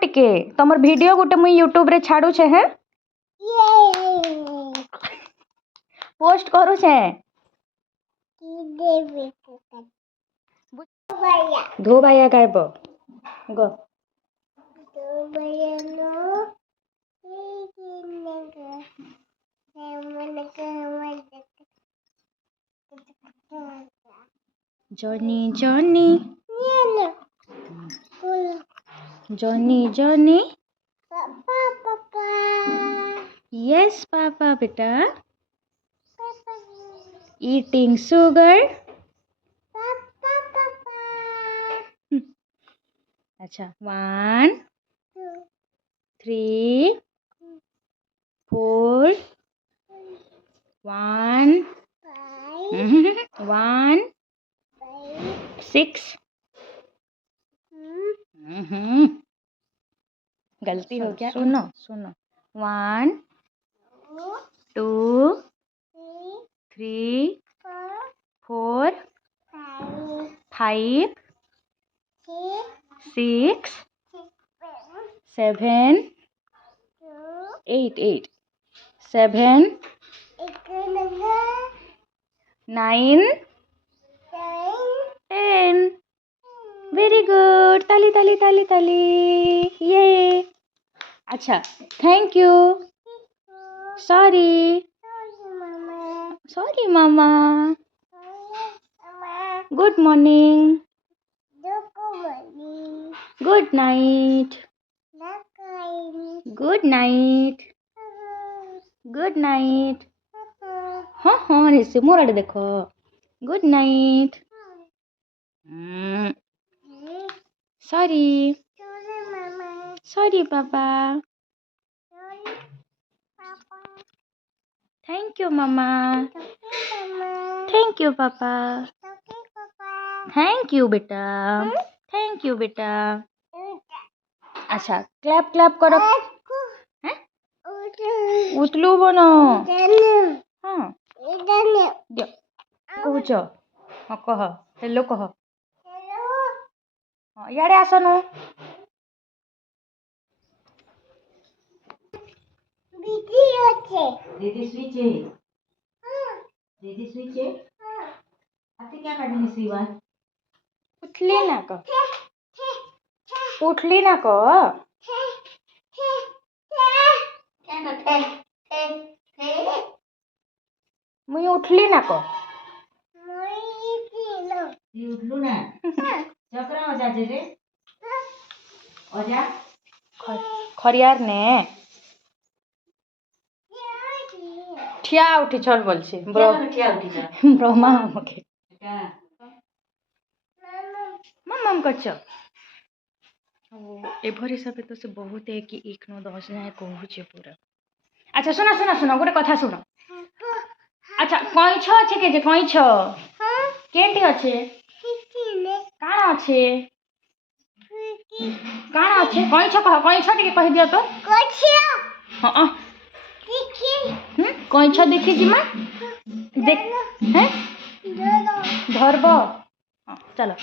टिके तमर वीडियो गुटे मुई यूट्यूब रे छाड़ू छे हैं पोस्ट करू छे धो भाइया गायब गो Johnny Johnny Johnny Johnny yes papa बेटा ईटिंग शुगर अच्छा 1 3 4 1 1 6 गलती हो गया सुनो सुनो 1 2 3 4 5 6 7 8 7 9 10 वेरी गुड ताली ताली ताली ताली ये अच्छा thank you sorry mama good morning good night good night good night हाँ हाँ ऐसे मोर आड़े देखो गुड नाइट सॉरी सॉरी पापा thank you mama thank you पापा थैंक यू बेटा थैंक यू बेटा अच्छा क्लैप क्लैप करो हैं उतलू बनो हाँ दियो कहूच हाँ कह हेलो कह हाँ यारे आसनु दीदी स्विच है दीदी स्विच है आते क्या करने सीवा उठली ना क उठली ना क क्या करते थे मुई उठली ना क ये उठलू ना चक्रा हो जाजे रे हो जा खरियार ने ठिया उठी चल बोल छी क्या ठिया उठी जा ब्रह्मा हमके क्या मम करछ एभर हिसाब तो से बहुत है कि 1 9 10 जाए कहूचे पूरा अच्छा सुना सुना सुना गोटे कथा सुन अच्छा कईछ अच्छे के जे कईछ केटी अच्छे काण अच्छे काण अच्छे कईछ कह कईछ टिके कहि दियो तो हां कईछ देखि जिमा देख हैं धरब चलो